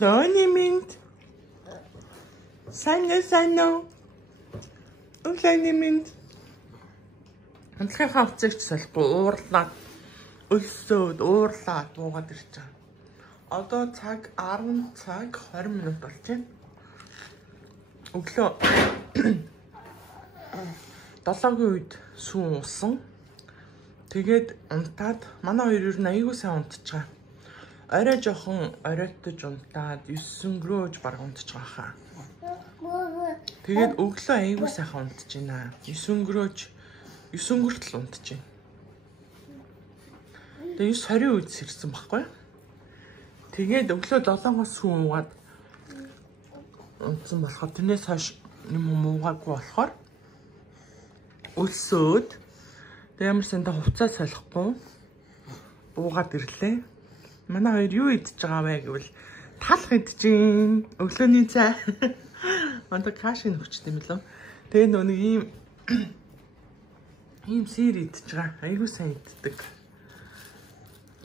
Лони минь. Сайн. Лони минь. Анхны хавцагч салахгүй уурлаад өлсөөд уурлаад буугаад ирж байгаа. Одоо цаг 10 цаг 20 минут болчихно. Өглөө 7-гийн үед сүүн уусан. Тэгээд унтаад манай хоёр ер нь аягүй сайн унтж байгаа. Орой жоохон оройтож унтаад 9 рүүж баг унтж байгаа хаа. Тэгээд өглөө аягүй сайхан унтж байна. 9 хүртэл унтж байна. Тэгээд 9:20 үед сэрсэн байхгүй. Тэгээд өглөө 7-оос сүүн уугаад унтсан болохоор тэрнээс хойш юм уугаагүй болохоор өлсөөд тэгээд ямар сандаа хувцас салахгүй буугаад ирлээ. Манай хоёр юу идэж байгаа вэ гэвэл талх идэж гин. Өглөөний цай. Манда кашин өгчтэй юм лөө. Тэгээд нэг ийм сэр идэж байгаа. Айгуу сайн иддэг.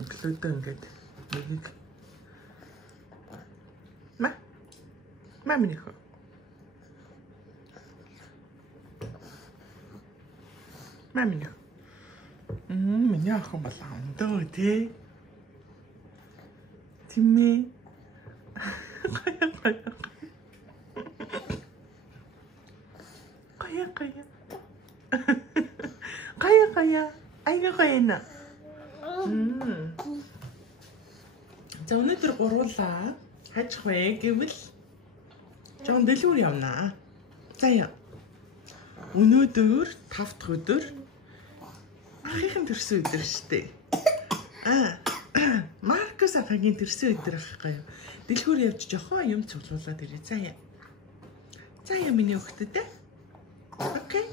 Өглөөдөө ингээд нэг Маминийхөө. Миний охин болоо өндөө тий. Тимми. Гая. Айгана. За өнөөдөр гуруулаа хажих вэ гэвэл жоон дэлгүүр явнаа. Заяа. Өнөөдөр 5 дахь өдөр ахыхын төрсөн өдөр штэ. Маркус ахагийн төрсөн өдөр байхгүй юу? Дэлгүүр явж жохоо юм цуглуулаад ирээ. Заяа. Заяа миний өгтөдөө. Окей.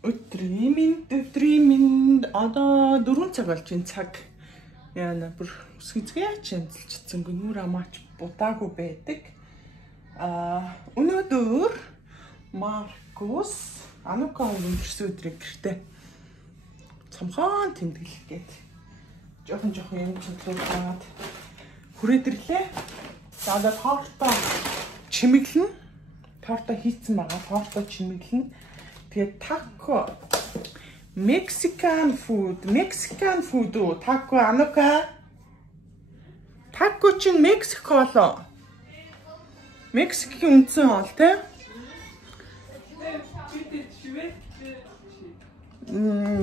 Өдрийн минь одоо 4 цаг болж энэ цаг. Яна бүр үсгэцгээ чанцэлчихсэнгүй нүур амаач будаагүй байдаг. Өнөөдөр Маркус Анука өнгөрсөн өдрийг гэртээ цамхаан тэмдэглэгээд жоохон юм цуглуулад хүрээд ирлээ. За одоо торто чимэглэн. Торто хийцэн байгаа. Торто чимэглэн. Тэгээд тако Mexican food уу? Taco Anuka. Taco чинь Мексико лоо. Мексикийн үндсэн хоол те.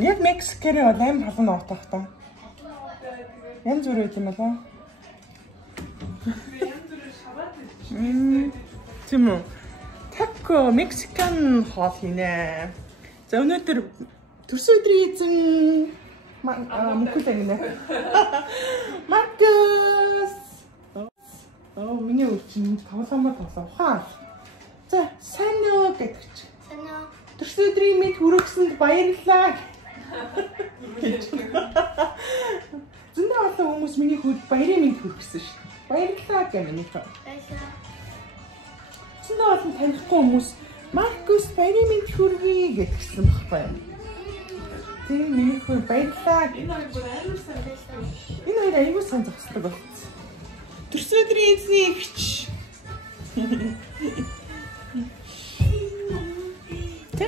Яг Мексикээр бол аим халуун оотах та. Янз бүр юм болоо. Тийм үү? Taco Mexican хоол хийнэ. За өнөөдөр төрсөн өдрийн эзэн мөнхөл ангина. Маркус. Миний өвчин тоглоомоо ухаан. За сайн уу гэдэгч. Сайн уу. Төрсөн өдрийн мэд хүргэсэнд баярлалаа. Зөндөө олон хүмүүс миний баярын мэд хүргэсэн шүү. Баярлалаа гэх миний хөө. Баярлалаа. Зөндөө олон танихгүй хүмүүс Маркус баярын мэд хүргэе гэдгсэн баггүй юу? Тийм миний хөө баярлалаа. Энэ хоёр аюул сайн зогсдог болсон. Төрсөн өдрийн эзний эгч. Тэ?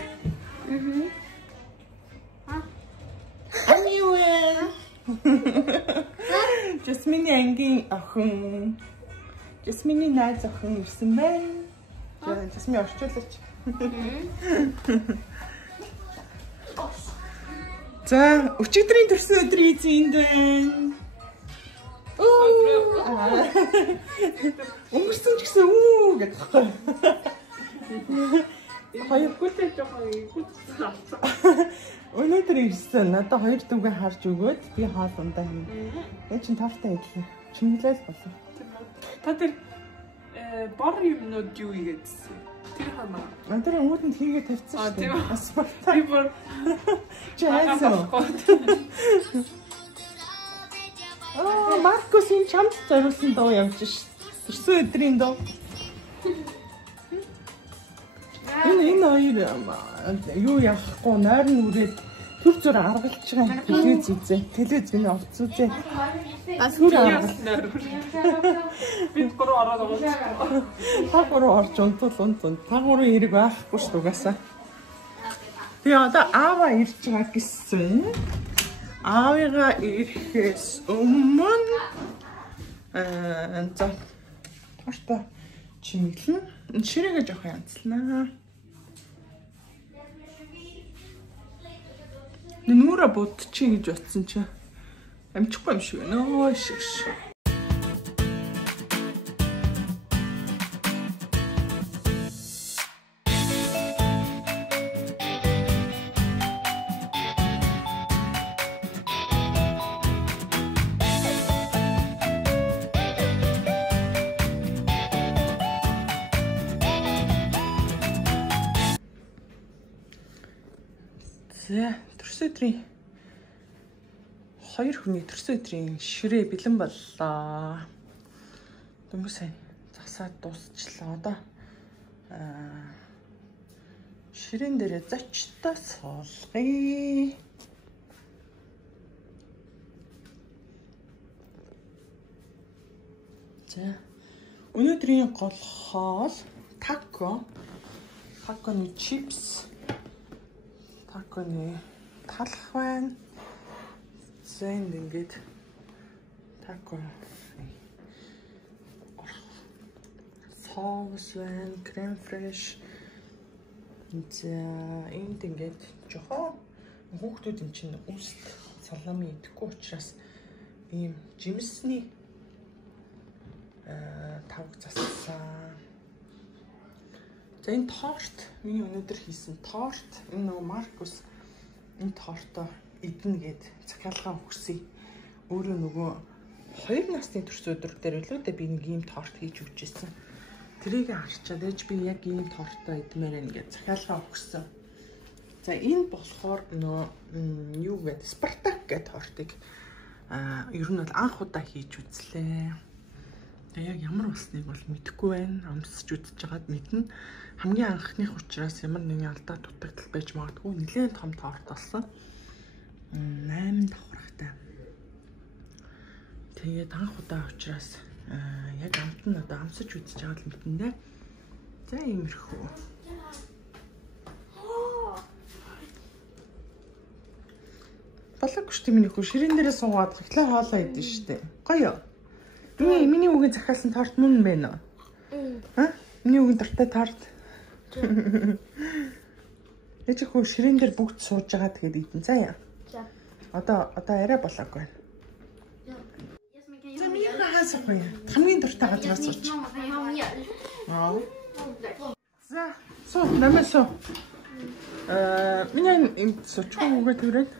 Жасмины ангийн охин. Жасмины найз охин ирсэн байна. Жасмин орчуулаач. За, өчигдрийн төрсөн өдрийн эзэн энд байна. Өнгөрсөн ч гэсэн үү гэдэг хэвээр. Хоёр гүтээ жоохон гүтээ. Өнөөдөр ирсэн. Надад хоёр дүүгээ харж өгөөд би хоол ундаа хийнэ. Энэ чинь тавтай идлээ. Чимглээс болсон. Та тэр бор юмнууд юу ийгээдсэн? Тэр хамаа. Тэр өнгөнд хийгээ тавьчихсан шүү дээ. Аспарта. Би бүр чаасан. Маркус энэ чамд зориулсан дуу явж ш. Төрсөн өдрийн дуу. Энэ хоёр юу явахгүй нойрн үрээд түр зур аргалж байгаа телевиз үзээ. Телевиз миний овц үзээ. Бас түр аргал. Бид гурав ороод байгаа. Та гурав орж унтуул. Та гурав хэрэг байхгүй шүү дугаасаа. Тэгээ одоо аава ирж байгаа гэсэн. Аавыгаа ирэхээс өмнө за тортоо чимэглэн ширээгээ жоох янзлнаа. Нүрэ бодчих гэж утсан чи амжихгүй юм шиг байна. Өө шиш. За төрсөн өдрийн 2 хүний төрсөн өдрийн ширээ бэлэн боллоо. Дөнгөж сайн засаад дуусчлаа. Одоо ширээн дээр зочтой суулгая. За өнөөдрийн гол хоол таконы чипс. Таконы талах байна. Зэнд ингээд тако соус байна, крем фреш. За энд ингээд жохоо хүүхдүүд юм чинь үст салами идэхгүй учраас ийм жимсний тавг зассан. За энэ торт миний өнөөдөр хийсэн торт. Энэ нөгөө Маркус энэ тортоо идэнэ гэд захиалгаа өгсөн. Өөрөө нөгөө 2 насны төрсөн өдөр дээр үлээ би нэг ийм торт хийж өгчээсэн. Тэрийг харчаад ээж би яг ийм тортоо идмээр байна гэд захиалгаа өгсөн. За энэ болохоор нөгөө юу гэдэг Спартак гэдэг тортыг ер нь бол анх удаа хийж үзлээ. Тэгээ яг ямар болсныг бол мэдэхгүй байна. Амсч үзэж байгаад мэднэ. Хамгийн анхных учраас ямар нэгэн алдаа дутагдал байж магадгүй. Нэлээд том торт болсон. 8 давхрахтай. Тэгээд анх удаа учраас яг амт нь одоо амсч үзэж байгаад л мэднэ дээ. За иймэрхүү. Балаагүй шүү дээ миний хүү ширээн дээрээ суугаад эхлээ хоолоо идэн шүү дээ. Гоё. Миний үгийн захиалсан торт мөн байна уу? Миний үгийн дуртай торт. Ээж хөө ширээн дээр бүгд сууж байгаа тэгээд идэн заяа. Одоо арай болоогүй байна. За миний хаасах вэ? Хамгийн дуртай газраас сууж. За суу намасуу. Миний энд суучих үгээ төрөөд.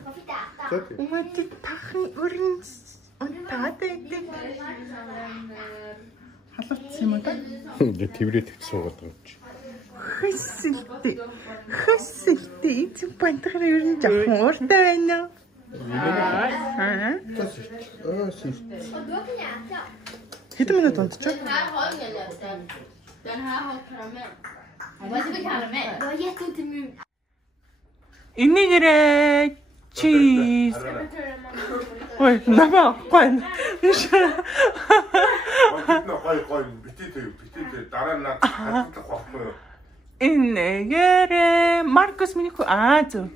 Үгүй тахын өрн таатай халууцсан юм да? Тэврээд суугаад байгаа юм чи. Хөсөлтөө эцэг бантахаар ер нь жоохон ууртай байна. Хэдэн минут унтчих? Инэгэрээ cheese. Ой, намаа гоо. Гой битээ дараа нь хатдаг байхгүй юу? Инэгэрээ Маркус миний хүү зөв.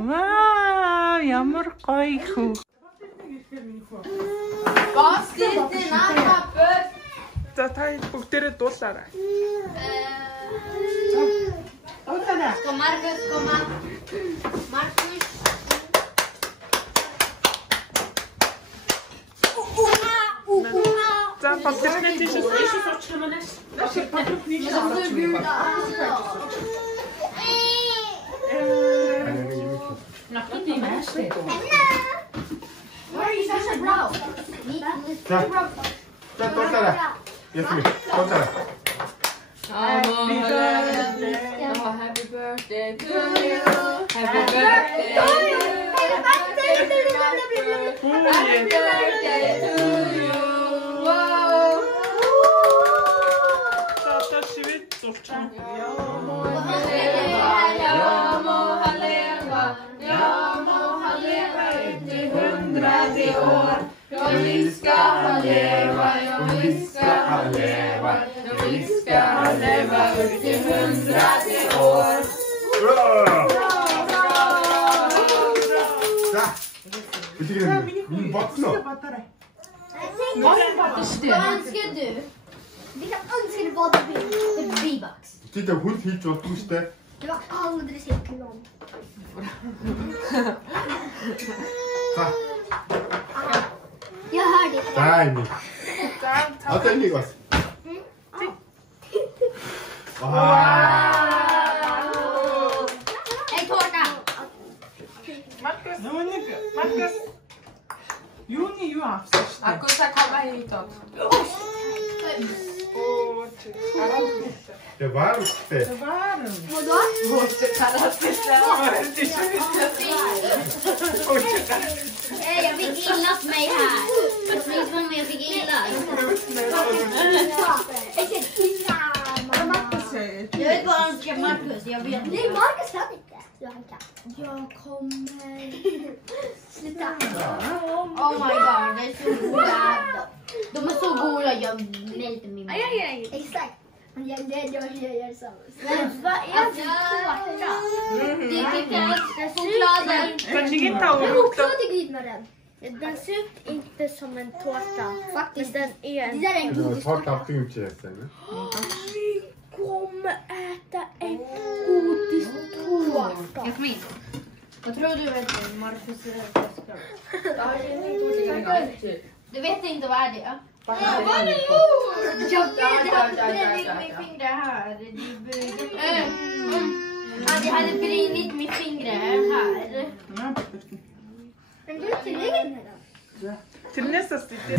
Ваа, ямар гоё хүү. Бас гэдэг наата бод. За та бүгдээрээ дуулаарай. Маркус. За папчик тийш суучих юм байна. Папчик тийш суучих юм байна. Nakita yung master. Where are you such a bro? Tortara. Yasmin, tortara. Happy birthday to you. Happy birthday to you. Happy birthday to you. Wow. Та шивэд зурчих. 100 år. Vi ska leva, vi ska leva, vi ska leva upp till 100 år. Bra! За. Билгэр. Бодлоо. Vad önskar du? Vilka önskar du vad du vill? Ett V-box. Tid хүнд хийж болдгүй штэ. Det var aldrig så lång. За. Jag hörde. За энэ. Одоо энийг бас. En tårta. Marcus. Маркус. Юуны юу авсан шүү дээ. Акуса комма hitåt. Тэгээ баарчтэй. Баарна. Vadå? Jag fick illa på mig här. Precis som jag fick illa. Jag vet vad han ska Marcus. Jag vet. Nej, Marcus kan inte. Jag kommer. Sluta. Oh my god, det är så goda. De är så goda. Jag mälter min mun. Exakt. Jag gör samma. Men vad är det tårta? Det är chokladen. Choklad är god med den. Den ser ut inte som en tårta. Faktiskt. Den är en... Det där är en godis. Tar тавтыг юм чи яасан. Vi kommer äta en godistårta. Jasmin. Vad tror du vet Marcus Du vet inte vad det är? Jag brände min fingrar här. Det hade brunnit min fingrar här. Men du är tillräckligt med den. Till nästa stycke.